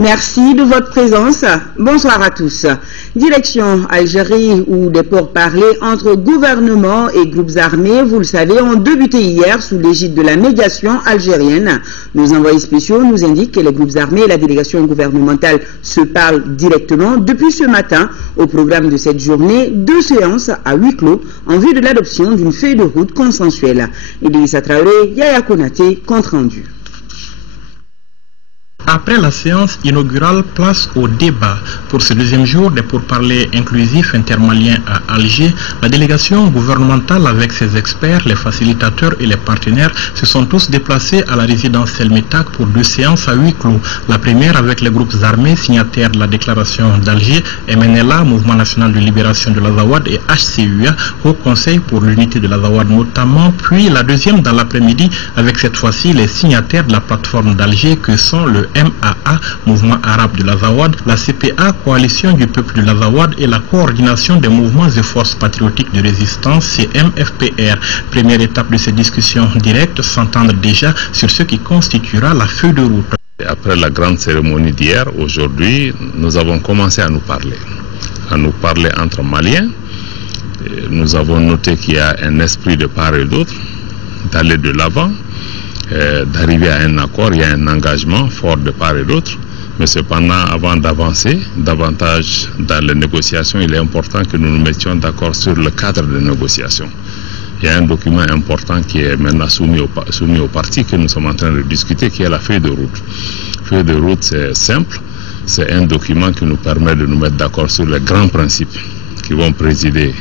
Merci de votre présence. Bonsoir à tous. Direction Algérie où des pourparlers entre gouvernement et groupes armés, vous le savez, ont débuté hier sous l'égide de la médiation algérienne. Nos envoyés spéciaux nous indiquent que les groupes armés et la délégation gouvernementale se parlent directement depuis ce matin. Au programme de cette journée, 2 séances à huis clos en vue de l'adoption d'une feuille de route consensuelle. Idrissa Traoré, Yaya Konaté, compte rendu. Après la séance inaugurale, place au débat. Pour ce deuxième jour des pourparlers inclusifs intermaliens à Alger, la délégation gouvernementale avec ses experts, les facilitateurs et les partenaires se sont tous déplacés à la résidence Selmitak pour 2 séances à huis clos. La première avec les groupes armés signataires de la déclaration d'Alger, MNLA, Mouvement National de Libération de l'Azawad et HCUA, Haut Conseil pour l'unité de l'Azawad notamment, puis la deuxième dans l'après-midi avec cette fois-ci les signataires de la plateforme d'Alger que sont le MAA, Mouvement Arabe de l'Azawad, la CPA, Coalition du Peuple de l'Azawad et la Coordination des Mouvements et Forces Patriotiques de Résistance, CMFPR. Première étape de ces discussions directes, s'entendre déjà sur ce qui constituera la feuille de route. Après la grande cérémonie d'hier, aujourd'hui, nous avons commencé à nous parler entre Maliens. Nous avons noté qu'il y a un esprit de part et d'autre d'aller de l'avant. D'arriver à un accord, il y a un engagement fort de part et d'autre, mais cependant avant d'avancer davantage dans les négociations, il est important que nous nous mettions d'accord sur le cadre de négociation. Il y a un document important qui est maintenant soumis aux partis que nous sommes en train de discuter, qui est la feuille de route. Feuille de route, c'est simple, c'est un document qui nous permet de nous mettre d'accord sur les grands principes qui vont présider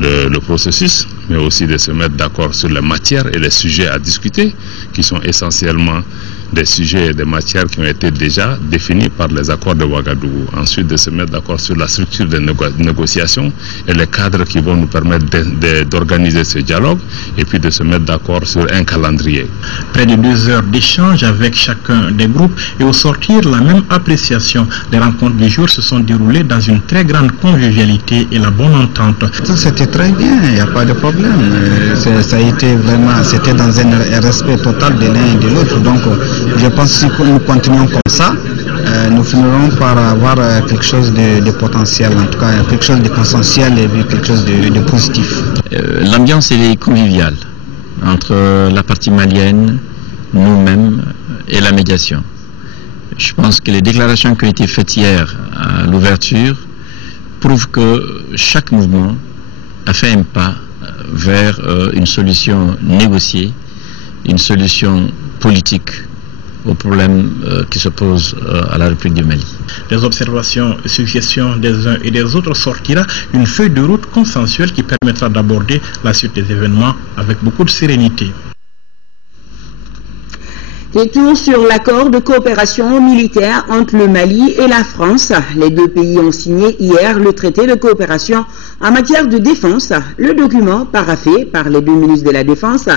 le processus, mais aussi de se mettre d'accord sur les matières et les sujets à discuter, qui sont essentiellement des sujets et des matières qui ont été déjà définis par les accords de Ouagadougou. Ensuite, de se mettre d'accord sur la structure des négociations et les cadres qui vont nous permettre d'organiser ce dialogue, et puis de se mettre d'accord sur un calendrier. Près de 2 heures d'échange avec chacun des groupes et au sortir, la même appréciation. Les rencontres du jour se sont déroulées dans une très grande convivialité et la bonne entente. C'était très bien, il n'y a pas de problème. Ça a été vraiment, c'était dans un respect total de l'un et de l'autre. Donc, je pense que si nous continuons comme ça, nous finirons par avoir quelque chose de potentiel, en tout cas quelque chose de consensuel et quelque chose de positif. L'ambiance est conviviale entre la partie malienne, nous-mêmes et la médiation. Je pense que les déclarations qui ont été faites hier à l'ouverture prouvent que chaque mouvement a fait un pas vers une solution négociée, une solution politique aux problèmes qui se posent à la République du Mali. Des observations et suggestions des uns et des autres sortira une feuille de route consensuelle qui permettra d'aborder la suite des événements avec beaucoup de sérénité. Retour sur l'accord de coopération militaire entre le Mali et la France. Les 2 pays ont signé hier le traité de coopération en matière de défense. Le document, paraphé par les 2 ministres de la Défense,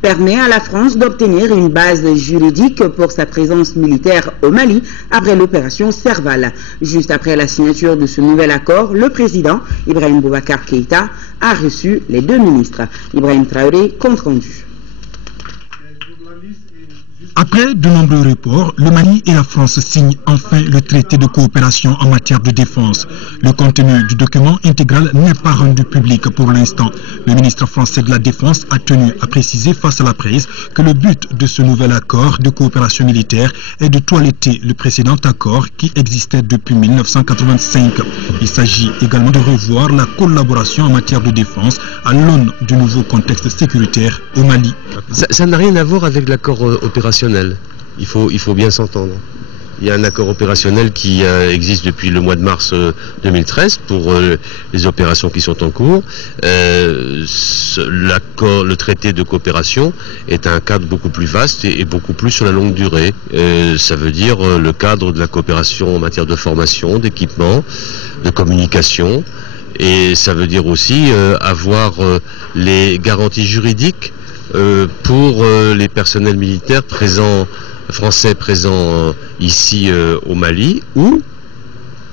permet à la France d'obtenir une base juridique pour sa présence militaire au Mali après l'opération Serval. Juste après la signature de ce nouvel accord, le président Ibrahim Boubacar Keïta a reçu les 2 ministres. Ibrahim Traoré, compte rendu. Après de nombreux reports, le Mali et la France signent enfin le traité de coopération en matière de défense. Le contenu du document intégral n'est pas rendu public pour l'instant. Le ministre français de la Défense a tenu à préciser face à la presse que le but de ce nouvel accord de coopération militaire est de toiletter le précédent accord qui existait depuis 1985. Il s'agit également de revoir la collaboration en matière de défense à l'aune du nouveau contexte sécuritaire au Mali. Ça n'a rien à voir avec l'accord opérationnel. Il faut bien s'entendre. Il y a un accord opérationnel qui existe depuis le mois de mars 2013 pour les opérations qui sont en cours. Le traité de coopération est un cadre beaucoup plus vaste et beaucoup plus sur la longue durée. Ça veut dire le cadre de la coopération en matière de formation, d'équipement, de communication. Et ça veut dire aussi avoir les garanties juridiques pour les personnels militaires français présents ici au Mali ou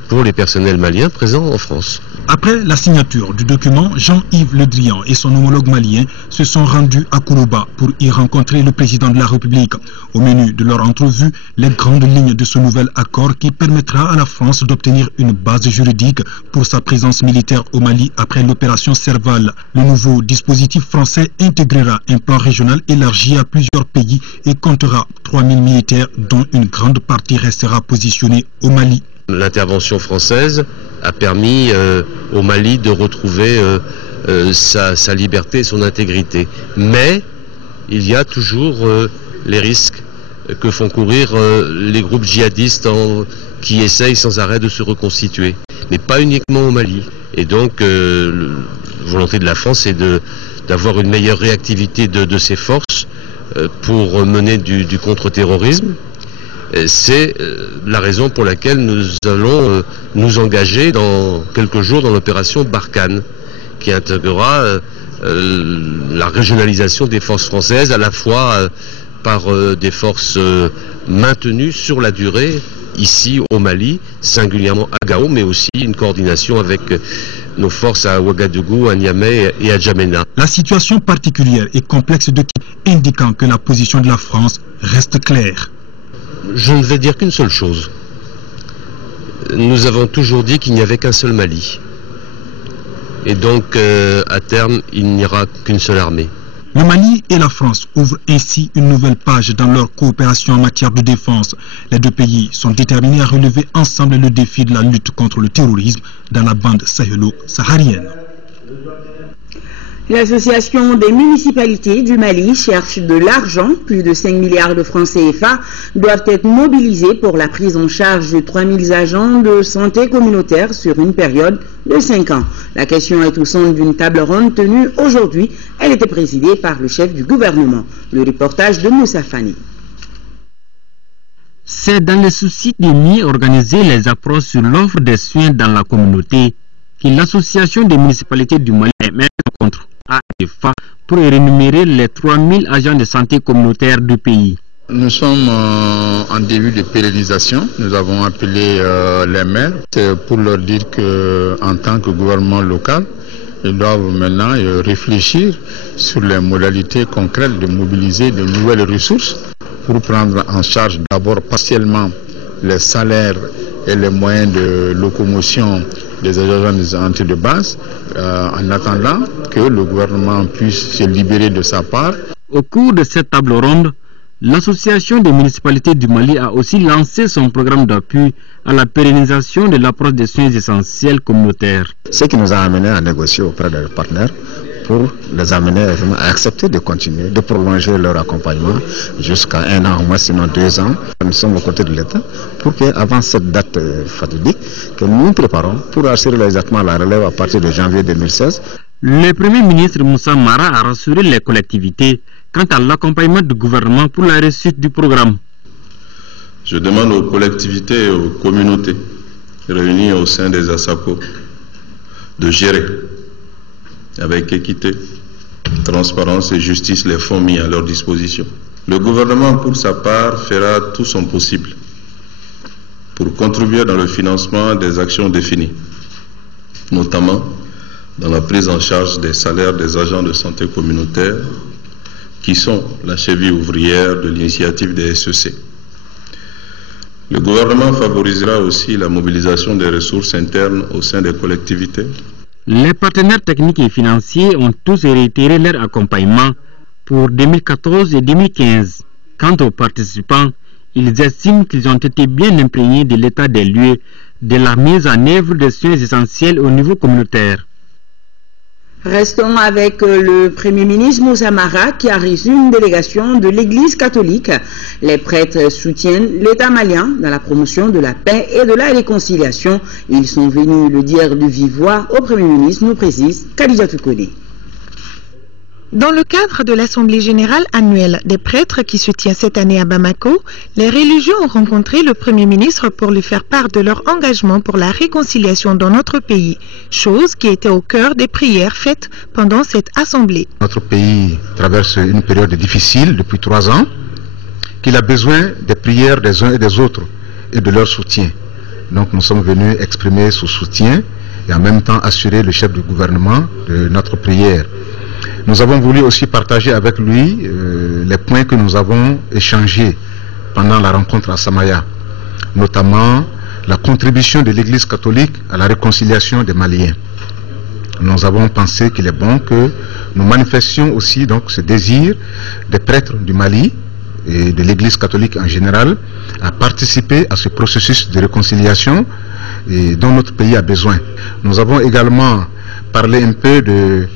pour les personnels maliens présents en France. Après la signature du document, Jean-Yves Le Drian et son homologue malien se sont rendus à Kourouba pour y rencontrer le président de la République. Au menu de leur entrevue, les grandes lignes de ce nouvel accord qui permettra à la France d'obtenir une base juridique pour sa présence militaire au Mali après l'opération Serval. Le nouveau dispositif français intégrera un plan régional élargi à plusieurs pays et comptera 3000 militaires dont une grande partie restera positionnée au Mali. L'intervention française a permis au Mali de retrouver sa liberté et son intégrité. Mais il y a toujours les risques que font courir les groupes djihadistes qui essayent sans arrêt de se reconstituer. Mais pas uniquement au Mali. Et donc, la volonté de la France est d'avoir une meilleure réactivité de ses forces pour mener du contre-terrorisme. C'est la raison pour laquelle nous allons nous engager dans quelques jours dans l'opération Barkhane, qui intégrera la régionalisation des forces françaises, à la fois par des forces maintenues sur la durée, ici au Mali, singulièrement à Gao, mais aussi une coordination avec nos forces à Ouagadougou, à Niamey et à Djamena. La situation particulière et complexe de Kidal, indiquant que la position de la France reste claire. Je ne vais dire qu'une seule chose. Nous avons toujours dit qu'il n'y avait qu'un seul Mali. Et donc, à terme, il n'y aura qu'une seule armée. Le Mali et la France ouvrent ainsi une nouvelle page dans leur coopération en matière de défense. Les deux pays sont déterminés à relever ensemble le défi de la lutte contre le terrorisme dans la bande sahélo-saharienne. L'association des municipalités du Mali cherche de l'argent. Plus de 5 milliards de francs CFA doivent être mobilisés pour la prise en charge de 3000 agents de santé communautaire sur une période de 5 ans. La question est au centre d'une table ronde tenue aujourd'hui. Elle était présidée par le chef du gouvernement. Le reportage de Moussa Fani. C'est dans le souci de mieux organiser les approches sur l'offre des soins dans la communauté que l'association des municipalités du Mali met en contre AFA pour rémunérer les 3000 agents de santé communautaire du pays. Nous sommes en début de pérennisation. Nous avons appelé les maires pour leur dire qu'en tant que gouvernement local, ils doivent maintenant réfléchir sur les modalités concrètes de mobiliser de nouvelles ressources pour prendre en charge d'abord partiellement les salaires et les moyens de locomotion des agents de santé de base, en attendant que le gouvernement puisse se libérer de sa part. Au cours de cette table ronde, l'association des municipalités du Mali a aussi lancé son programme d'appui à la pérennisation de l'approche des soins essentiels communautaires. Ce qui nous a amené à négocier auprès de nos partenaires pour les amener à accepter de continuer, de prolonger leur accompagnement jusqu'à 1 an, au moins sinon 2 ans. Nous sommes aux côtés de l'État pour qu'avant cette date fatidique, que nous nous préparons pour assurer exactement la relève à partir de janvier 2016. Le Premier ministre Moussa Mara a rassuré les collectivités quant à l'accompagnement du gouvernement pour la réussite du programme. Je demande aux collectivités et aux communautés réunies au sein des ASACO de gérer avec équité, transparence et justice les fonds mis à leur disposition. Le gouvernement, pour sa part, fera tout son possible pour contribuer dans le financement des actions définies, notamment dans la prise en charge des salaires des agents de santé communautaire qui sont la cheville ouvrière de l'initiative des SEC. Le gouvernement favorisera aussi la mobilisation des ressources internes au sein des collectivités. Les partenaires techniques et financiers ont tous réitéré leur accompagnement pour 2014 et 2015. Quant aux participants, ils estiment qu'ils ont été bien imprégnés de l'état des lieux de la mise en œuvre des soins essentiels au niveau communautaire. Restons avec le Premier ministre Moussa Mara qui a reçu une délégation de l'Église catholique. Les prêtres soutiennent l'État malien dans la promotion de la paix et de la réconciliation. Ils sont venus le dire de vive voix au Premier ministre, nous précise Khadija Toukone. Dans le cadre de l'Assemblée générale annuelle des prêtres qui se tient cette année à Bamako, les religieux ont rencontré le Premier ministre pour lui faire part de leur engagement pour la réconciliation dans notre pays, chose qui était au cœur des prières faites pendant cette assemblée. Notre pays traverse une période difficile depuis 3 ans, qu'il a besoin des prières des uns et des autres et de leur soutien. Donc nous sommes venus exprimer ce soutien et en même temps assurer le chef du gouvernement de notre prière. Nous avons voulu aussi partager avec lui les points que nous avons échangés pendant la rencontre à Samaya, notamment la contribution de l'Église catholique à la réconciliation des Maliens. Nous avons pensé qu'il est bon que nous manifestions aussi donc ce désir des prêtres du Mali et de l'Église catholique en général à participer à ce processus de réconciliation dont notre pays a besoin. Nous avons également parlé un peu de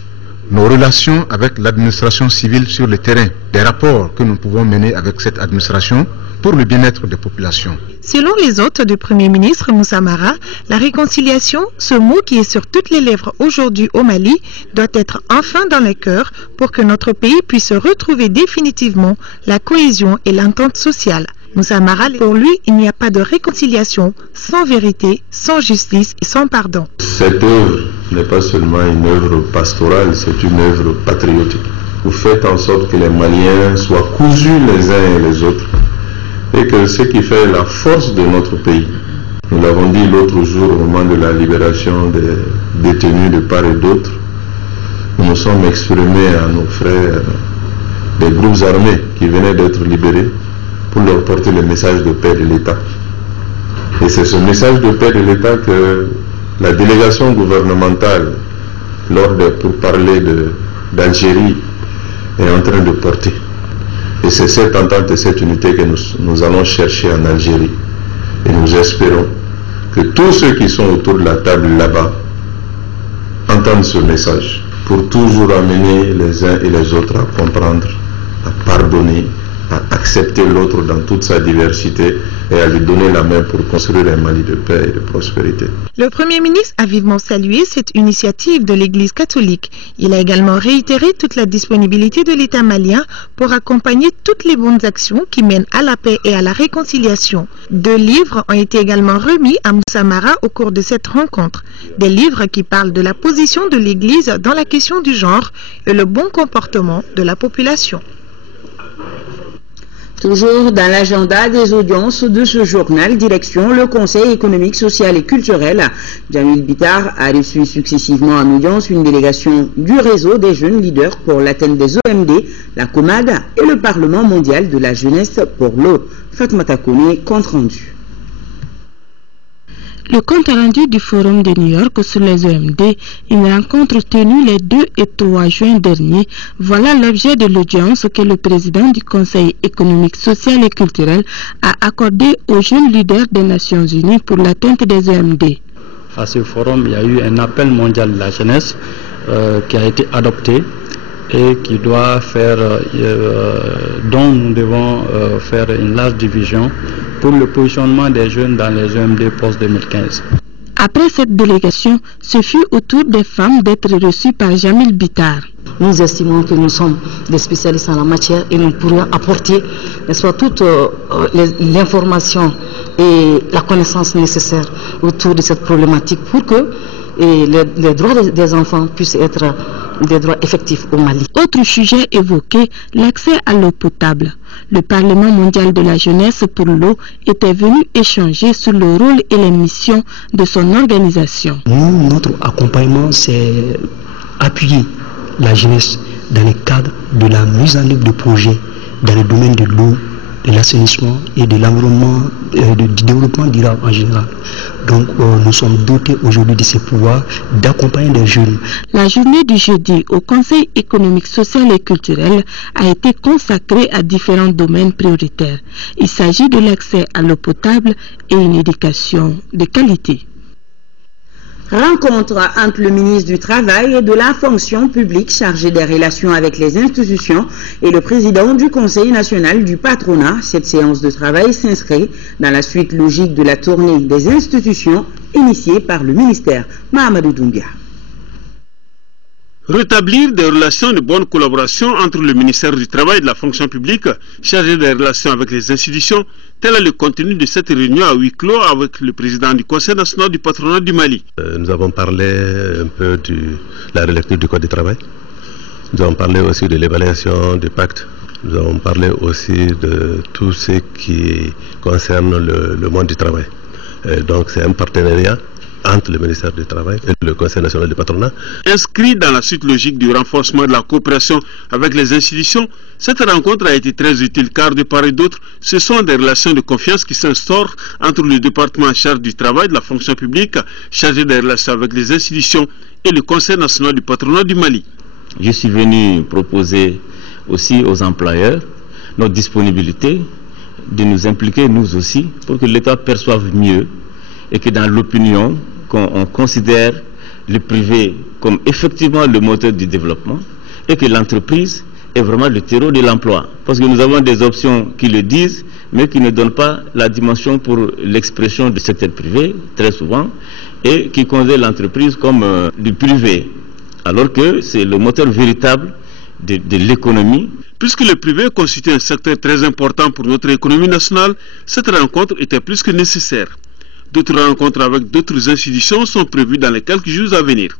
nos relations avec l'administration civile sur le terrain, des rapports que nous pouvons mener avec cette administration pour le bien-être des populations. Selon les hôtes du Premier ministre Moussa Mara, la réconciliation, ce mot qui est sur toutes les lèvres aujourd'hui au Mali, doit être enfin dans les cœurs pour que notre pays puisse retrouver définitivement la cohésion et l'entente sociale. Moussa Mara, pour lui, il n'y a pas de réconciliation sans vérité, sans justice et sans pardon. Cette œuvre n'est pas seulement une œuvre pastorale, c'est une œuvre patriotique. Vous faites en sorte que les Maliens soient cousus les uns et les autres et que ce qui fait la force de notre pays. Nous l'avons dit l'autre jour au moment de la libération des détenus de part et d'autre. Nous nous sommes exprimés à nos frères des groupes armés qui venaient d'être libérés pour leur porter le message de paix de l'État. Et c'est ce message de paix de l'État que la délégation gouvernementale, lors des pourparlers d'Algérie, est en train de porter. Et c'est cette entente et cette unité que nous allons chercher en Algérie. Et nous espérons que tous ceux qui sont autour de la table là-bas entendent ce message pour toujours amener les uns et les autres à comprendre, à pardonner, à accepter l'autre dans toute sa diversité et à lui donner la main pour construire un Mali de paix et de prospérité. Le Premier ministre a vivement salué cette initiative de l'Église catholique. Il a également réitéré toute la disponibilité de l'État malien pour accompagner toutes les bonnes actions qui mènent à la paix et à la réconciliation. 2 livres ont été également remis à Moussa Mara au cours de cette rencontre. Des livres qui parlent de la position de l'Église dans la question du genre et le bon comportement de la population. Toujours dans l'agenda des audiences de ce journal, direction le Conseil économique, social et culturel. Jamil Bitar a reçu successivement en audience une délégation du réseau des jeunes leaders pour l'atteinte des OMD, la COMAG et le Parlement mondial de la jeunesse pour l'eau. Fatmata Kone, compte rendu. Le compte rendu du Forum de New York sur les OMD, une rencontre tenue les 2 et 3 juin dernier, voilà l'objet de l'audience que le président du Conseil économique, social et culturel a accordé aux jeunes leaders des Nations Unies pour l'atteinte des OMD. À ce forum, il y a eu un appel mondial de la jeunesse qui a été adopté et qui doit faire, dont nous devons faire une large division pour le positionnement des jeunes dans les OMD post-2015. Après cette délégation, ce fut au tour des femmes d'être reçues par Jamil Bitar. Nous estimons que nous sommes des spécialistes en la matière et nous pourrions apporter, n'est-ce pas, toute l'information et la connaissance nécessaire autour de cette problématique pour que les droits des enfants puissent être des droits effectifs au Mali. Autre sujet évoqué, l'accès à l'eau potable. Le Parlement mondial de la jeunesse pour l'eau était venu échanger sur le rôle et les missions de son organisation. Nous, notre accompagnement, c'est appuyer la jeunesse dans le cadre de la mise en œuvre de projets dans le domaine de l'eau, de l'assainissement et de l'environnement, du développement durable en général. Donc nous sommes dotés aujourd'hui de ce pouvoir d'accompagner les jeunes. La journée du jeudi au Conseil économique, social et culturel a été consacrée à différents domaines prioritaires. Il s'agit de l'accès à l'eau potable et une éducation de qualité. Rencontre entre le ministre du Travail et de la fonction publique chargé des relations avec les institutions et le président du Conseil national du patronat. Cette séance de travail s'inscrit dans la suite logique de la tournée des institutions initiée par le ministère. Mahamadou Doumbia. Rétablir des relations de bonne collaboration entre le ministère du Travail et de la fonction publique chargé des relations avec les institutions, tel est le contenu de cette réunion à huis clos avec le président du Conseil national du patronat du Mali. Nous avons parlé un peu de la relecture du Code du travail. Nous avons parlé aussi de l'évaluation du pacte. Nous avons parlé aussi de tout ce qui concerne le monde du travail. Donc c'est un partenariat entre le ministère du Travail et le Conseil national du patronat. Inscrit dans la suite logique du renforcement de la coopération avec les institutions, cette rencontre a été très utile car de part et d'autre, ce sont des relations de confiance qui s'instaurent entre le département en charge du travail de la fonction publique, chargé des relations avec les institutions, et le Conseil national du patronat du Mali. Je suis venu proposer aussi aux employeurs notre disponibilité de nous impliquer nous aussi pour que l'État perçoive mieux et que dans l'opinion, on considère le privé comme effectivement le moteur du développement et que l'entreprise est vraiment le terreau de l'emploi. Parce que nous avons des options qui le disent, mais qui ne donnent pas la dimension pour l'expression du secteur privé, très souvent, et qui considèrent l'entreprise comme du privé, alors que c'est le moteur véritable de l'économie. Puisque le privé constitue un secteur très important pour notre économie nationale, cette rencontre était plus que nécessaire. D'autres rencontres avec d'autres institutions sont prévues dans les quelques jours à venir.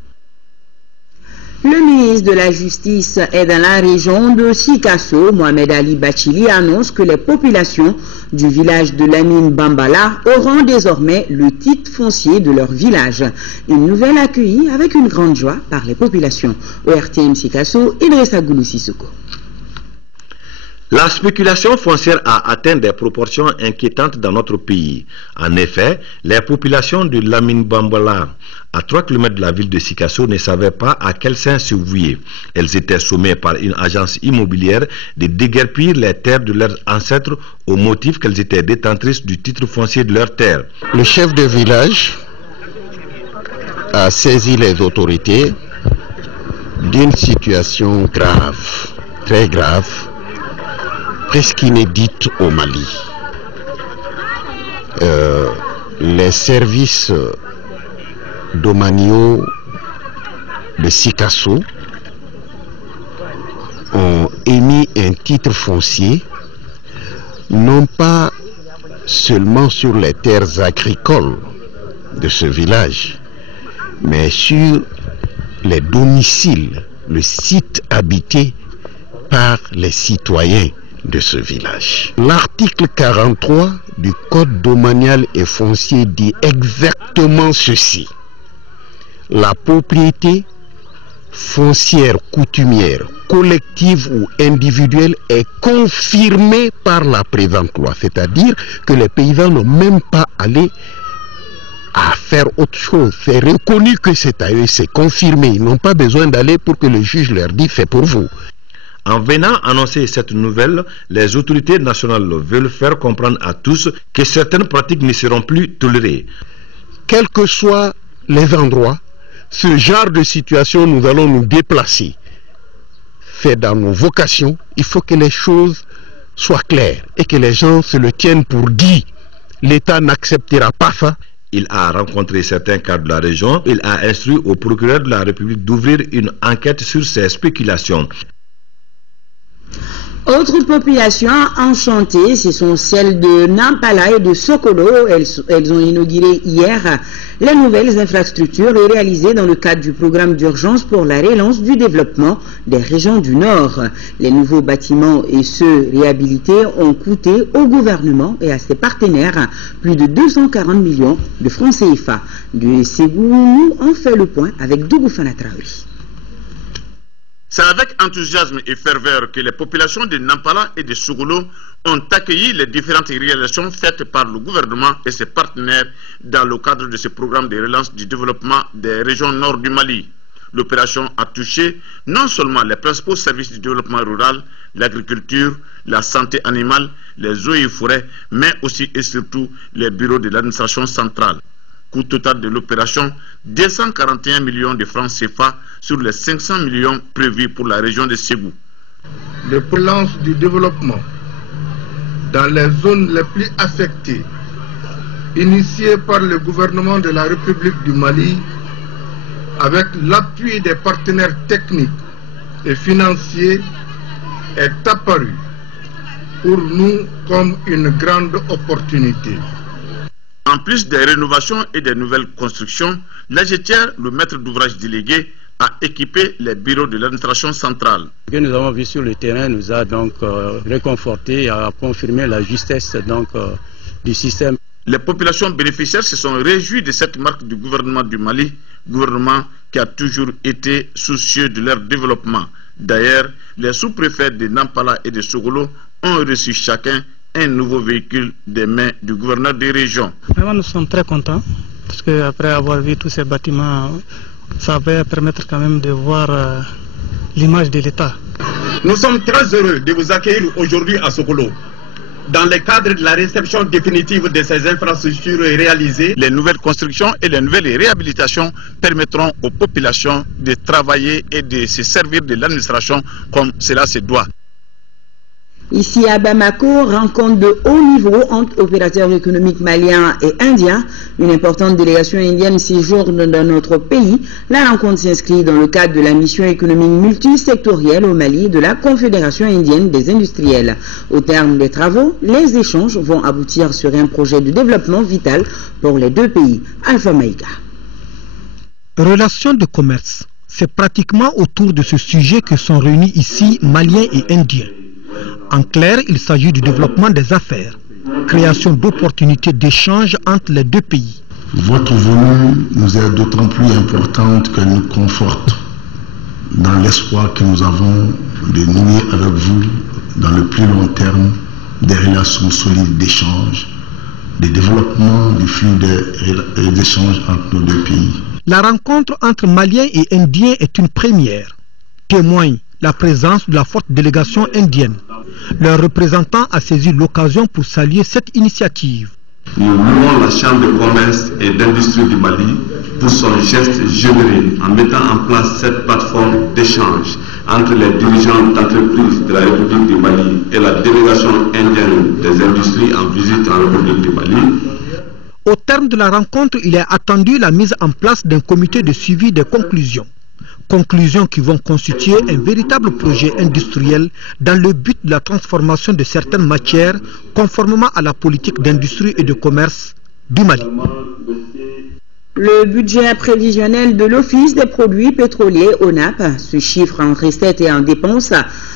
Le ministre de la Justice est dans la région de Sikasso. Mohamed Ali Bachili annonce que les populations du village de Lamine Bambala auront désormais le titre foncier de leur village. Une nouvelle accueillie avec une grande joie par les populations. Au RTM Sikasso, Idrissa Goulou Sissoko. La spéculation foncière a atteint des proportions inquiétantes dans notre pays. En effet, les populations de Lamine Bambala, à 3 km de la ville de Sikasso, ne savaient pas à quel sein se vouer. Elles étaient sommées par une agence immobilière de déguerpir les terres de leurs ancêtres au motif qu'elles étaient détentrices du titre foncier de leurs terres. Le chef de village a saisi les autorités d'une situation grave, très grave, presque inédite au Mali. Les services domaniaux de Sikasso ont émis un titre foncier, non pas seulement sur les terres agricoles de ce village, mais sur les domiciles, le site habité par les citoyens de ce village. L'article 43 du Code domanial et foncier dit exactement ceci. La propriété foncière coutumière, collective ou individuelle est confirmée par la présente loi. C'est-à-dire que les paysans n'ont même pas allé à faire autre chose. C'est reconnu que c'est à eux, c'est confirmé. Ils n'ont pas besoin d'aller pour que le juge leur dise c'est pour vous. En venant annoncer cette nouvelle, les autorités nationales veulent faire comprendre à tous que certaines pratiques ne seront plus tolérées. Quels que soient les endroits, ce genre de situation, nous allons nous déplacer. C'est dans nos vocations, il faut que les choses soient claires et que les gens se le tiennent pour dit. L'État n'acceptera pas ça. Il a rencontré certains cadres de la région. Il a instruit au procureur de la République d'ouvrir une enquête sur ces spéculations. Autres populations enchantées, ce sont celles de Nampala et de Sokolo. Elles ont inauguré hier les nouvelles infrastructures et réalisées dans le cadre du programme d'urgence pour la relance du développement des régions du Nord. Les nouveaux bâtiments et ceux réhabilités ont coûté au gouvernement et à ses partenaires plus de 240 millions de francs CFA. De Ségou, nous en fait le point avec Dougou Fanatraoui. C'est avec enthousiasme et ferveur que les populations de Nampala et de Sokolo ont accueilli les différentes réalisations faites par le gouvernement et ses partenaires dans le cadre de ce programme de relance du développement des régions nord du Mali. L'opération a touché non seulement les principaux services du développement rural, l'agriculture, la santé animale, les eaux et forêts, mais aussi et surtout les bureaux de l'administration centrale. Coût total de l'opération, 241 millions de francs CFA sur les 500 millions prévus pour la région de Ségou. Le relance du développement dans les zones les plus affectées, initié par le gouvernement de la République du Mali, avec l'appui des partenaires techniques et financiers, est apparu pour nous comme une grande opportunité. En plus des rénovations et des nouvelles constructions, l'AGTR, le maître d'ouvrage délégué, a équipé les bureaux de l'administration centrale. Ce que nous avons vu sur le terrain nous a donc réconforté et a confirmé la justesse du système. Les populations bénéficiaires se sont réjouies de cette marque du gouvernement du Mali, gouvernement qui a toujours été soucieux de leur développement. D'ailleurs, les sous-préfets de Nampala et de Sogolo ont reçu chacun un nouveau véhicule des mains du gouverneur des régions. Vraiment, nous sommes très contents parce qu'après avoir vu tous ces bâtiments, ça va permettre quand même de voir l'image de l'État. Nous sommes très heureux de vous accueillir aujourd'hui à Sogolo. Dans le cadre de la réception définitive de ces infrastructures réalisées, les nouvelles constructions et les nouvelles réhabilitations permettront aux populations de travailler et de se servir de l'administration comme cela se doit. Ici à Bamako, rencontre de haut niveau entre opérateurs économiques maliens et indiens. Une importante délégation indienne séjourne dans notre pays. La rencontre s'inscrit dans le cadre de la mission économique multisectorielle au Mali de la Confédération indienne des industriels. Au terme des travaux, les échanges vont aboutir sur un projet de développement vital pour les deux pays. Alpha Maïga. Relations de commerce. C'est pratiquement autour de ce sujet que sont réunis ici Maliens et Indiens. En clair, il s'agit du développement des affaires, création d'opportunités d'échange entre les deux pays. Votre venue nous est d'autant plus importante qu'elle nous conforte dans l'espoir que nous avons de nouer avec vous, dans le plus long terme, des relations solides d'échange, de développement du flux des échanges entre nos deux pays. La rencontre entre Maliens et Indiens est une première, témoigne la présence de la forte délégation indienne. Leur représentant a saisi l'occasion pour saluer cette initiative. Nous louons la Chambre de commerce et d'industrie du Mali pour son geste généreux en mettant en place cette plateforme d'échange entre les dirigeants d'entreprises de la République du Mali et la délégation indienne des industries en visite en République du Mali. Au terme de la rencontre, il est attendu la mise en place d'un comité de suivi des conclusions. Conclusions qui vont constituer un véritable projet industriel dans le but de la transformation de certaines matières conformément à la politique d'industrie et de commerce du Mali. Le budget prévisionnel de l'Office des produits pétroliers ONAP se chiffre en recettes et en dépenses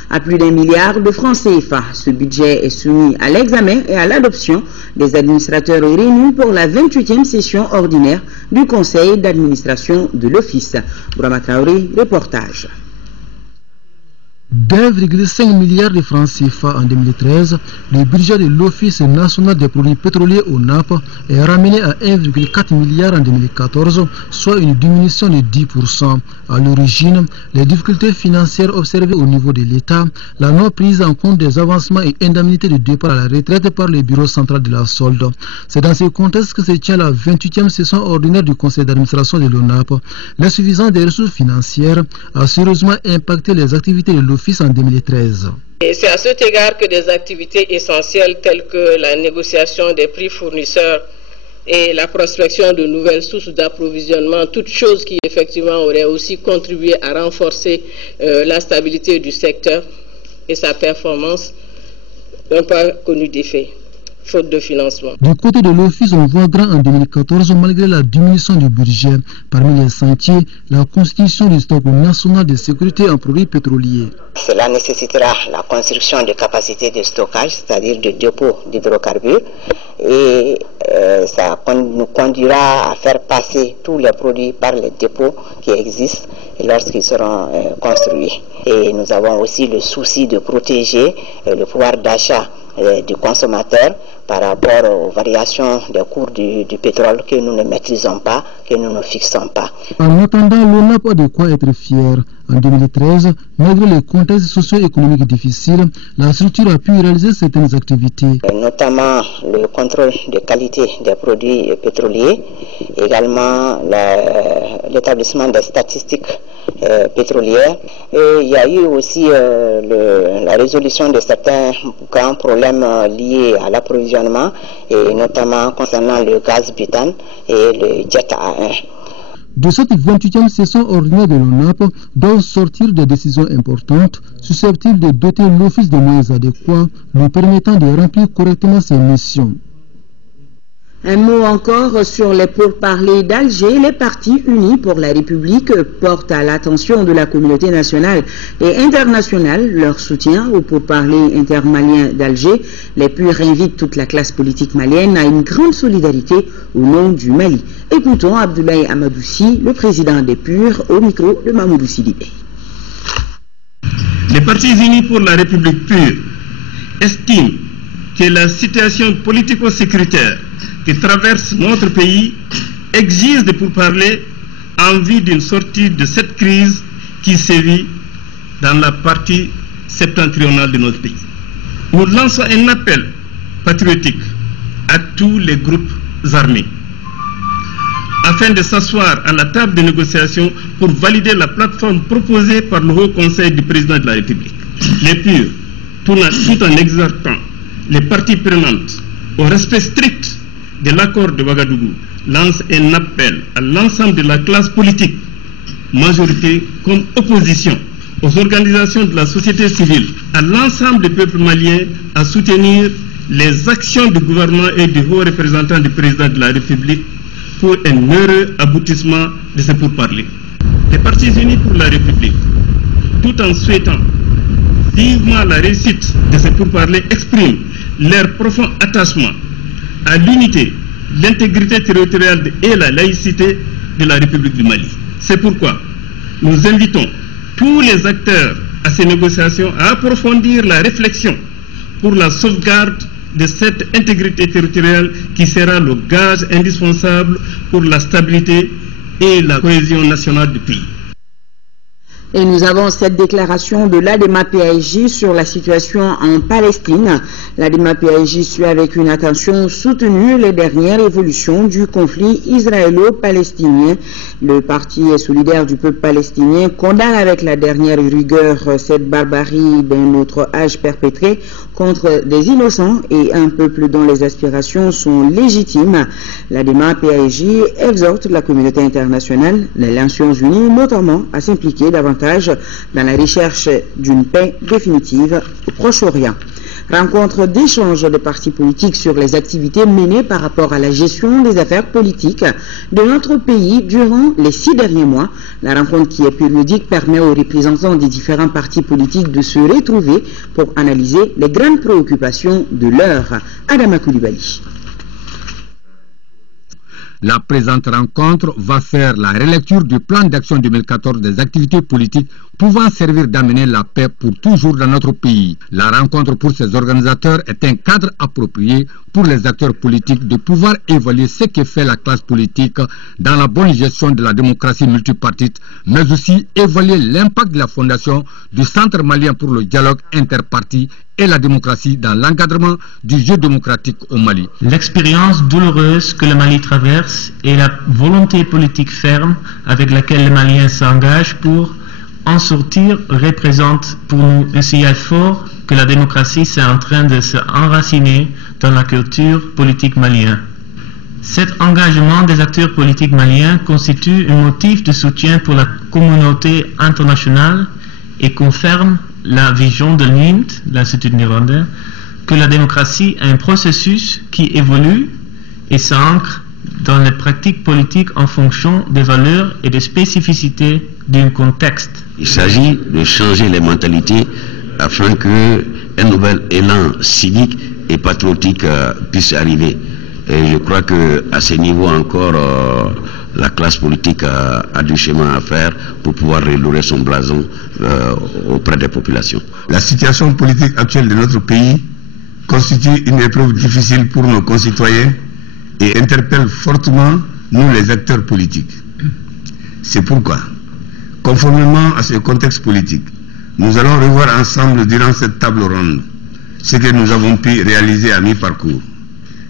à plus d'1 milliard de francs CFA. Ce budget est soumis à l'examen et à l'adoption des administrateurs réunis pour la 28e session ordinaire du conseil d'administration de l'Office. Bourama Traoré, reportage. d'1,5 milliard de francs CFA en 2013, le budget de l'Office national des produits pétroliers ONAP est ramené à 1,4 milliard en 2014, soit une diminution de 10%. À l'origine, les difficultés financières observées au niveau de l'État, la non prise en compte des avancements et indemnités de départ à la retraite par le bureau central de la solde. C'est dans ce contexte que se tient la 28e session ordinaire du conseil d'administration de l'ONAP. L'insuffisance des ressources financières a sérieusement impacté les activités de l'Office en 2013. C'est à cet égard que des activités essentielles telles que la négociation des prix fournisseurs et la prospection de nouvelles sources d'approvisionnement, toutes choses qui effectivement auraient aussi contribué à renforcer la stabilité du secteur et sa performance, n'ont pas connu d'effet, faute de financement. Du côté de l'Office, on voit grand en 2014 malgré la diminution du budget. Parmi les sentiers, la constitution du stock national de sécurité en produits pétroliers. Cela nécessitera la construction de capacités de stockage, c'est-à-dire de dépôts d'hydrocarbures, et ça nous conduira à faire passer tous les produits par les dépôts qui existent lorsqu'ils seront construits. Et nous avons aussi le souci de protéger le pouvoir d'achat du consommateur par rapport aux variations des cours du pétrole que nous ne maîtrisons pas, que nous ne fixons pas. En attendant, l'ONAP a de quoi être fier. En 2013, malgré le contexte socio-économique difficile, la structure a pu réaliser certaines activités. Notamment le contrôle de qualité des produits pétroliers, également l'établissement des statistiques pétrolières. Et il y a eu aussi la résolution de certains grands problèmes liés à l'approvisionnement, et notamment concernant le gaz butane et le jet A1. De cette 28e session ordinaire de l'ONAP doivent sortir des décisions importantes susceptibles de doter l'Office de moyens adéquats lui permettant de remplir correctement ses missions. Un mot encore sur les pourparlers d'Alger. Les partis unis pour la République portent à l'attention de la communauté nationale et internationale leur soutien aux pourparlers intermaliens d'Alger. Les PUR invitent toute la classe politique malienne à une grande solidarité au nom du Mali. Écoutons Abdoulaye Amadoussi, le président des PUR, au micro de Mamoudou Sidibé. Les partis unis pour la République PUR estiment que la situation politico-sécuritaire qui traverse notre pays exige de pourparlers en vue d'une sortie de cette crise qui sévit dans la partie septentrionale de notre pays. Nous lançons un appel patriotique à tous les groupes armés afin de s'asseoir à la table de négociation pour valider la plateforme proposée par le Haut Conseil du Président de la République. Les PUR, tout en exhortant les parties prenantes au respect strict de l'accord de Ouagadougou, lance un appel à l'ensemble de la classe politique, majorité comme opposition, aux organisations de la société civile, à l'ensemble des peuples maliens à soutenir les actions du gouvernement et du haut représentant du président de la République pour un heureux aboutissement de ces pourparlers. Les partis unis pour la République, tout en souhaitant vivement la réussite de ces pourparlers, expriment leur profond attachement à l'unité, l'intégrité territoriale et la laïcité de la République du Mali. C'est pourquoi nous invitons tous les acteurs à ces négociations à approfondir la réflexion pour la sauvegarde de cette intégrité territoriale qui sera le gage indispensable pour la stabilité et la cohésion nationale du pays. Et nous avons cette déclaration de l'ADEMA-PAIJ sur la situation en Palestine. L'ADEMA-PAIJ suit avec une attention soutenue les dernières évolutions du conflit israélo-palestinien. Le parti solidaire du peuple palestinien condamne avec la dernière rigueur cette barbarie d'un autre âge perpétrée contre des innocents et un peuple dont les aspirations sont légitimes. L'ADEMA-PAIJ exhorte la communauté internationale, les Nations Unies notamment, à s'impliquer davantage dans la recherche d'une paix définitive au Proche-Orient. Rencontre d'échange de partis politiques sur les activités menées par rapport à la gestion des affaires politiques de notre pays durant les 6 derniers mois. La rencontre, qui est périodique, permet aux représentants des différents partis politiques de se retrouver pour analyser les grandes préoccupations de l'heure. Adama Koulibaly. La présente rencontre va faire la relecture du plan d'action 2014 des activités politiques pouvant servir d'amener la paix pour toujours dans notre pays. La rencontre pour ces organisateurs est un cadre approprié pour les acteurs politiques de pouvoir évaluer ce que fait la classe politique dans la bonne gestion de la démocratie multipartite, mais aussi évaluer l'impact de la fondation du Centre malien pour le dialogue interparti et la démocratie dans l'encadrement du jeu démocratique au Mali. L'expérience douloureuse que le Mali traverse et la volonté politique ferme avec laquelle les Maliens s'engagent pour en sortir représente pour nous un signal fort que la démocratie est en train de se enraciner dans la culture politique malienne. Cet engagement des acteurs politiques maliens constitue un motif de soutien pour la communauté internationale et confirme la vision de l'INT, l'Institut Nirondais, que la démocratie est un processus qui évolue et s'ancre dans les pratiques politiques en fonction des valeurs et des spécificités d'un contexte. Il s'agit de changer les mentalités afin qu'un nouvel élan civique et patriotique puisse arriver. Et je crois qu'à ce niveau encore, la classe politique a du chemin à faire pour pouvoir relouer son blason auprès des populations. La situation politique actuelle de notre pays constitue une épreuve difficile pour nos concitoyens et interpelle fortement nous les acteurs politiques. C'est pourquoi, conformément à ce contexte politique, nous allons revoir ensemble durant cette table ronde ce que nous avons pu réaliser à mi-parcours,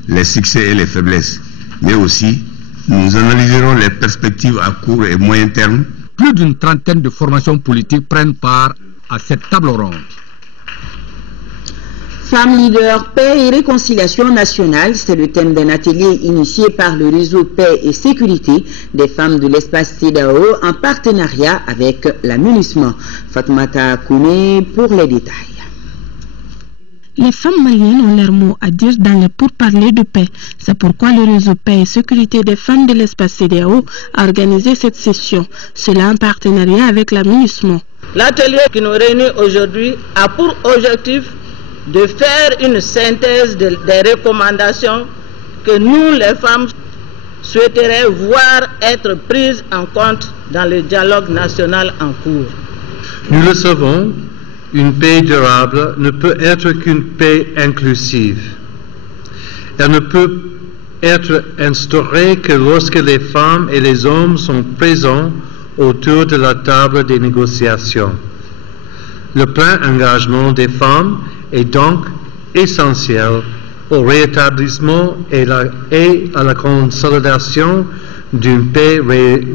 les succès et les faiblesses, mais aussi nous analyserons les perspectives à court et moyen terme. Plus d'une trentaine de formations politiques prennent part à cette table ronde. Femmes leaders, paix et réconciliation nationale, c'est le thème d'un atelier initié par le réseau Paix et Sécurité des femmes de l'espace CEDEAO en partenariat avec la MINUSMA. Fatoumata Kouné pour les détails. Les femmes maliennes ont leur mot à dire dans les pourparlers de paix. C'est pourquoi le réseau Paix et Sécurité des femmes de l'espace CEDEAO a organisé cette session. Cela en partenariat avec la MINUSMA. L'atelier qui nous réunit aujourd'hui a pour objectif de faire une synthèse des recommandations que nous, les femmes, souhaiterions voir être prises en compte dans le dialogue national en cours. Nous le savons, une paix durable ne peut être qu'une paix inclusive. Elle ne peut être instaurée que lorsque les femmes et les hommes sont présents autour de la table des négociations. Le plein engagement des femmes est donc essentiel au rétablissement et à la consolidation d'une paix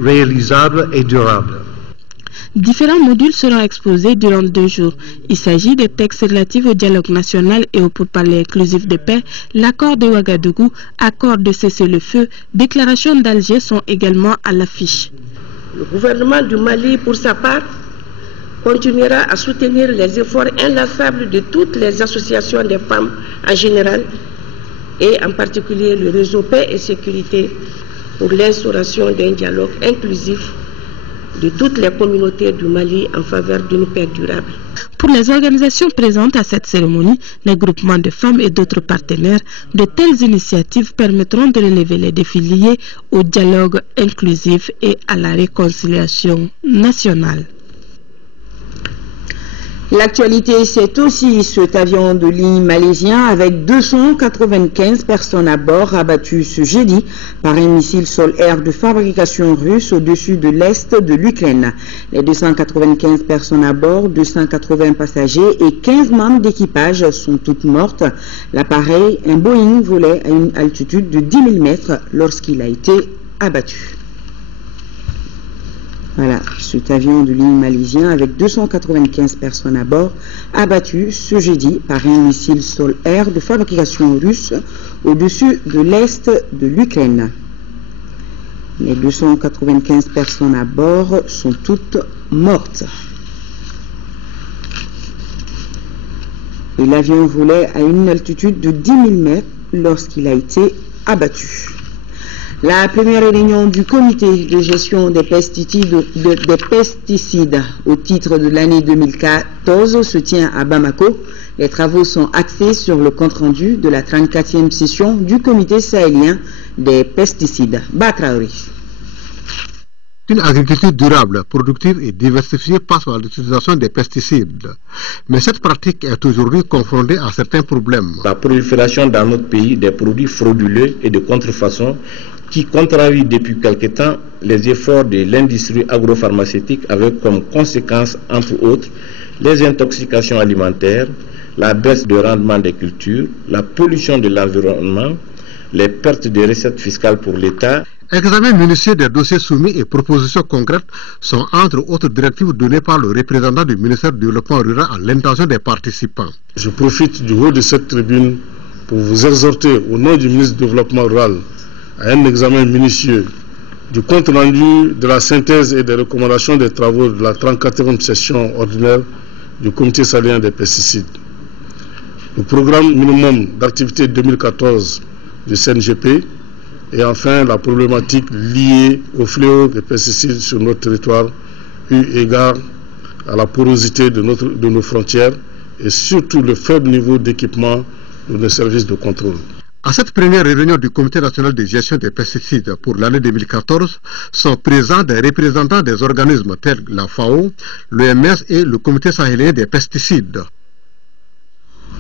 réalisable et durable. Différents modules seront exposés durant 2 jours. Il s'agit des textes relatifs au dialogue national et au pourparlers inclusif de paix, l'accord de Ouagadougou, accord de cessez-le-feu, déclaration d'Alger sont également à l'affiche. Le gouvernement du Mali, pour sa part, continuera à soutenir les efforts inlassables de toutes les associations des femmes en général et en particulier le réseau Paix et Sécurité pour l'instauration d'un dialogue inclusif de toutes les communautés du Mali en faveur d'une paix durable. Pour les organisations présentes à cette cérémonie, les groupements de femmes et d'autres partenaires, de telles initiatives permettront de relever les défis liés au dialogue inclusif et à la réconciliation nationale. L'actualité, c'est aussi cet avion de ligne malaisien avec 295 personnes à bord abattu ce jeudi par un missile sol-air de fabrication russe au-dessus de l'est de l'Ukraine. Les 295 personnes à bord, 280 passagers et 15 membres d'équipage sont toutes mortes. L'appareil, un Boeing, volait à une altitude de 10 000 mètres lorsqu'il a été abattu. Voilà, cet avion de ligne malaisien avec 295 personnes à bord, abattu ce jeudi par un missile sol-air de fabrication russe au-dessus de l'est de l'Ukraine. Les 295 personnes à bord sont toutes mortes. Et l'avion volait à une altitude de 10 000 mètres lorsqu'il a été abattu. La première réunion du comité de gestion des pesticides au titre de l'année 2014 se tient à Bamako. Les travaux sont axés sur le compte-rendu de la 34e session du comité sahélien des pesticides. Batraouri. Une agriculture durable, productive et diversifiée passe par l'utilisation des pesticides. Mais cette pratique est aujourd'hui confrontée à certains problèmes. La prolifération dans notre pays des produits frauduleux et de contrefaçon qui contrarie depuis quelque temps les efforts de l'industrie agropharmaceutique avec comme conséquence, entre autres, les intoxications alimentaires, la baisse de rendement des cultures, la pollution de l'environnement, les pertes de recettes fiscales pour l'État. Examen minutieux des dossiers soumis et propositions concrètes sont entre autres directives données par le représentant du ministère du Développement rural à l'intention des participants. Je profite du haut de cette tribune pour vous exhorter au nom du ministre du Développement rural à un examen minutieux du compte rendu de la synthèse et des recommandations des travaux de la 34e session ordinaire du comité sahélien des pesticides. Le programme minimum d'activité 2014 du CNGP et enfin la problématique liée au fléau des pesticides sur notre territoire eu égard à la porosité de nos frontières et surtout le faible niveau d'équipement de nos services de contrôle. À cette première réunion du Comité national de gestion des pesticides pour l'année 2014 sont présents des représentants des organismes tels que la FAO, l'OMS et le Comité sahélien des pesticides.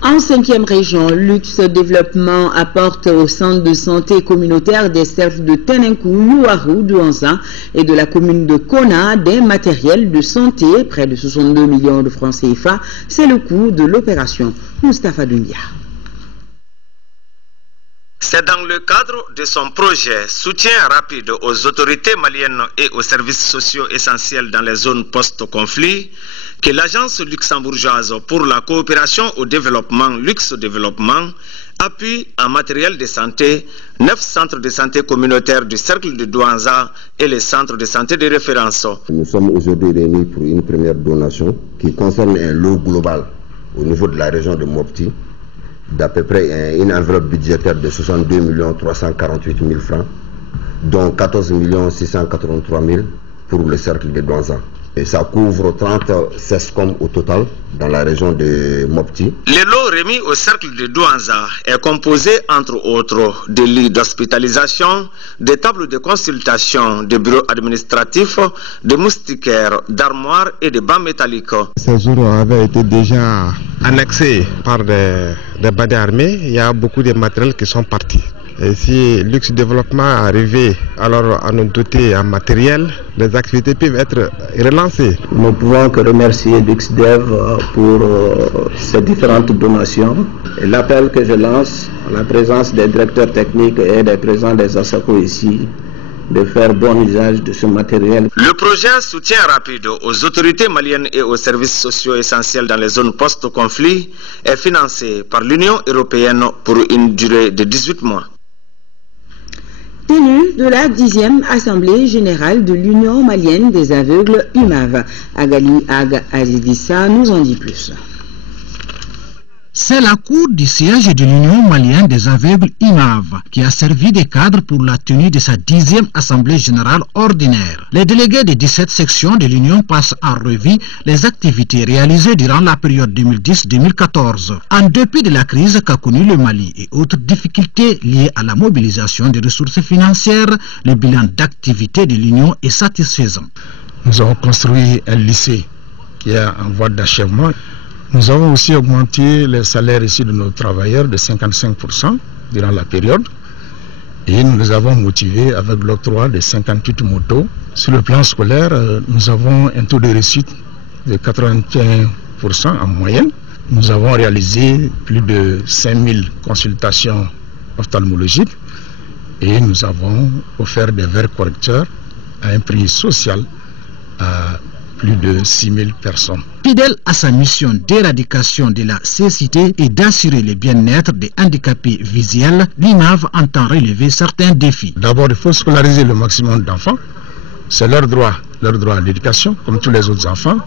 En 5e région, Luxe Développement apporte au centre de santé communautaire des cerfs de Tenenkou, Louarou, Douanza et de la commune de Kona des matériels de santé, près de 62 millions de francs CFA. C'est le coût de l'opération. Moustapha Doumbia. C'est dans le cadre de son projet Soutien rapide aux autorités maliennes et aux services sociaux essentiels dans les zones post-conflit que l'agence luxembourgeoise pour la coopération au développement Luxe Développement appuie en matériel de santé 9 centres de santé communautaires du cercle de Douanza et les centres de santé de référence. Nous sommes aujourd'hui réunis pour une première donation qui concerne un lot global au niveau de la région de Mopti d'à peu près une enveloppe budgétaire de 62 348 000 francs, dont 14 683 000 pour le cercle de Douanza. Et ça couvre 30 CESCOM au total dans la région de Mopti. Le lot remis au cercle de Douanza est composé entre autres de lits d'hospitalisation, de tables de consultation, de bureaux administratifs, de moustiquaires, d'armoires et de bancs métalliques. Ces jours avaient été déjà annexés par des bandits armés. Il y a beaucoup de matériels qui sont partis. Et si Luxe Développement est arrivé alors à nous doter en matériel, les activités peuvent être relancées. Nous ne pouvons que remercier Luxe Dev pour ces différentes donations. Et l'appel que je lance à la présence des directeurs techniques et des présidents des ASACO ici, de faire bon usage de ce matériel. Le projet soutien rapide aux autorités maliennes et aux services sociaux essentiels dans les zones post-conflit est financé par l'Union européenne pour une durée de 18 mois. Tenue de la 10e Assemblée Générale de l'Union Malienne des Aveugles UMAV. Agali Ag Azidissa nous en dit plus. C'est la cour du siège de l'Union malienne des aveugles UMAV qui a servi de cadre pour la tenue de sa 10e Assemblée Générale ordinaire. Les délégués des 17 sections de l'Union passent en revue les activités réalisées durant la période 2010-2014. En dépit de la crise qu'a connue le Mali et autres difficultés liées à la mobilisation des ressources financières, le bilan d'activité de l'Union est satisfaisant. Nous avons construit un lycée qui est en voie d'achèvement. Nous avons aussi augmenté les salaires ici de nos travailleurs de 55% durant la période et nous les avons motivés avec l'octroi de 58 motos. Sur le plan scolaire, nous avons un taux de réussite de 81% en moyenne. Nous avons réalisé plus de 5000 consultations ophtalmologiques et nous avons offert des verres correcteurs à un prix social à plus de 6000 personnes. Fidèle à sa mission d'éradication de la cécité et d'assurer le bien-être des handicapés visuels, l'UMAV entend relever certains défis. D'abord, il faut scolariser le maximum d'enfants. C'est leur droit à l'éducation, comme tous les autres enfants.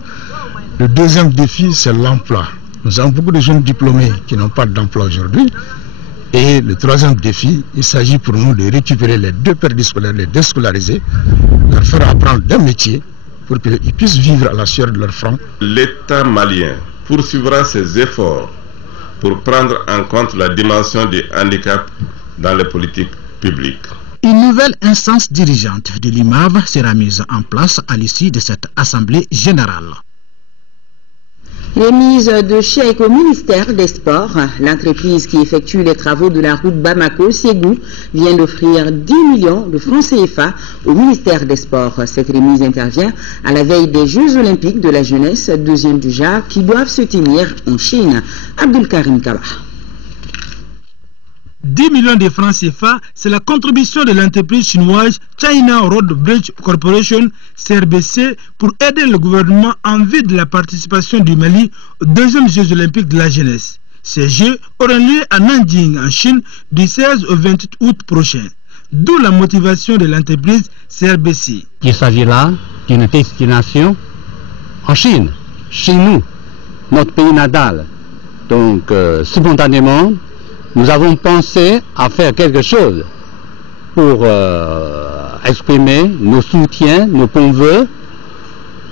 Le deuxième défi, c'est l'emploi. Nous avons beaucoup de jeunes diplômés qui n'ont pas d'emploi aujourd'hui. Et le troisième défi, il s'agit pour nous de récupérer les deux perdus scolaires, les déscolariser, leur faire apprendre des métiers, pour qu'ils puissent vivre à la sueur de leur front. L'État malien poursuivra ses efforts pour prendre en compte la dimension du handicap dans les politiques publiques. Une nouvelle instance dirigeante de l'UMAV sera mise en place à l'issue de cette Assemblée générale. Remise de chèques au ministère des Sports. L'entreprise qui effectue les travaux de la route Bamako-Ségou vient d'offrir 10 millions de francs CFA au ministère des Sports. Cette remise intervient à la veille des Jeux Olympiques de la jeunesse, deuxième du genre, qui doivent se tenir en Chine. Abdul Karim Kaba. 10 millions de francs CFA, c'est la contribution de l'entreprise chinoise China Road Bridge Corporation, CRBC, pour aider le gouvernement en vue de la participation du Mali aux deuxièmes Jeux Olympiques de la jeunesse. Ces Jeux auront lieu à Nanjing, en Chine, du 16 au 28 août prochain. D'où la motivation de l'entreprise CRBC. Il s'agit là d'une destination en Chine, chez nous, notre pays natal. Donc, spontanément, nous avons pensé à faire quelque chose pour exprimer nos soutiens, nos bons voeux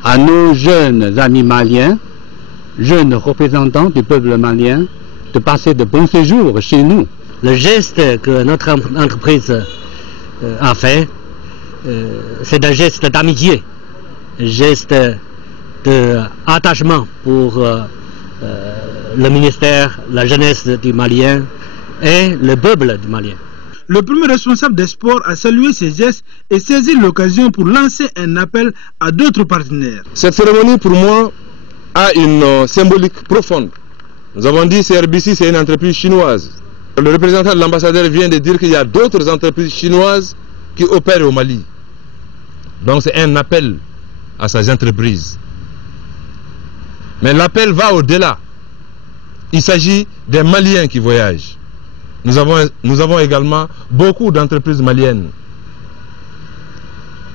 à nos jeunes amis maliens, jeunes représentants du peuple malien, de passer de bons séjours chez nous. Le geste que notre entreprise a fait, c'est un geste d'amitié, un geste d'attachement pour le ministère, la jeunesse du Malien et le peuple du Malien. Le premier responsable des sports a salué ces gestes et saisi l'occasion pour lancer un appel à d'autres partenaires. Cette cérémonie, pour moi, a une symbolique profonde. Nous avons dit que CRBC, c'est une entreprise chinoise. Le représentant de l'ambassadeur vient de dire qu'il y a d'autres entreprises chinoises qui opèrent au Mali. Donc c'est un appel à ces entreprises. Mais l'appel va au-delà. Il s'agit des Maliens qui voyagent. Nous avons également beaucoup d'entreprises maliennes.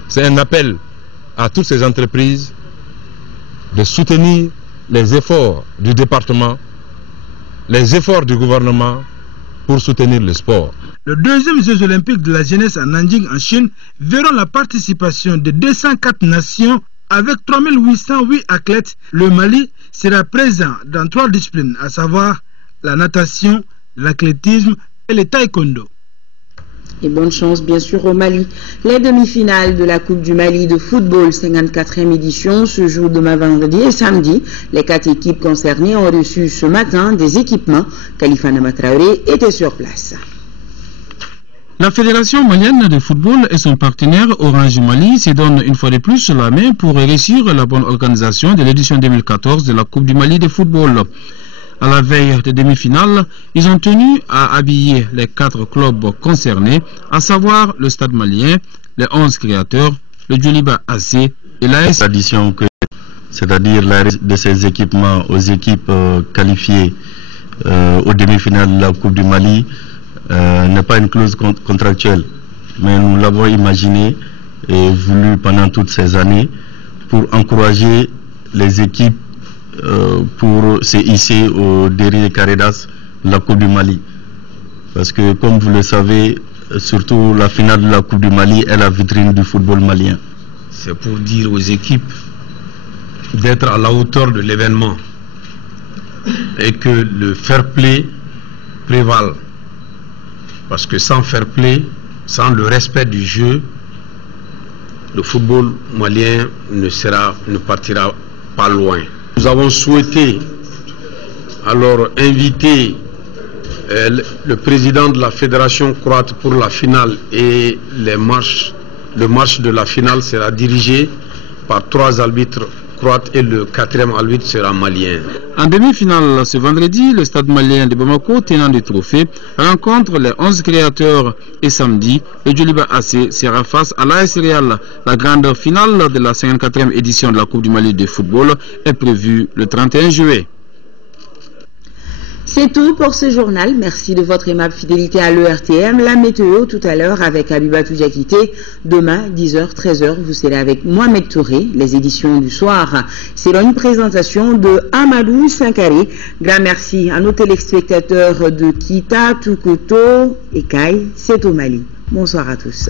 C'est un appel à toutes ces entreprises de soutenir les efforts du département les efforts du gouvernement pour soutenir le sport. Le deuxième Jeux olympiques de la jeunesse à Nanjing en Chine verront la participation de 204 nations avec 3808 athlètes. Le Mali sera présent dans 3 disciplines, à savoir la natation, l'athlétisme et le taekwondo. Et bonne chance bien sûr au Mali. Les demi-finales de la Coupe du Mali de football 54e édition se jouent demain vendredi et samedi. Les 4 équipes concernées ont reçu ce matin des équipements. Khalifa Nama Traoré était sur place. La Fédération malienne de football et son partenaire Orange Mali se donnent une fois de plus la main pour réussir la bonne organisation de l'édition 2014 de la Coupe du Mali de football. À la veille des demi-finales, ils ont tenu à habiller les 4 clubs concernés, à savoir le Stade malien, les 11 créateurs, le Djoliba AC et l'AS. L'addition, c'est-à-dire l'arrêt de ces équipements aux équipes qualifiées aux demi-finales de la Coupe du Mali n'est pas une clause contractuelle, mais nous l'avons imaginé et voulu pendant toutes ces années pour encourager les équipes pour se hisser au dernier carré d'as de la Coupe du Mali. Parce que comme vous le savez, surtout la finale de la Coupe du Mali est la vitrine du football malien. C'est pour dire aux équipes d'être à la hauteur de l'événement et que le fair play prévale. Parce que sans fair play, sans le respect du jeu, le football malien ne partira pas loin. Nous avons souhaité alors inviter le président de la fédération croate pour la finale et le match de la finale sera dirigé par 3 arbitres croates et le 4e arbitre sera malien. En demi-finale, ce vendredi, le Stade malien de Bamako, tenant du trophée, rencontre les 11 créateurs et samedi, le Djoliba AC sera face à l'AS Real. La grande finale de la 54e édition de la Coupe du Mali de football est prévue le 31 juillet. C'est tout pour ce journal. Merci de votre aimable fidélité à l'ERTM. La météo tout à l'heure avec Abibatou Diakité. Demain, 10h, 13h, vous serez avec Mohamed Touré. Les éditions du soir seront une présentation de Amadou Sankari. Grand merci à nos téléspectateurs de Kita, Tukoto et Kai. C'est au Mali. Bonsoir à tous.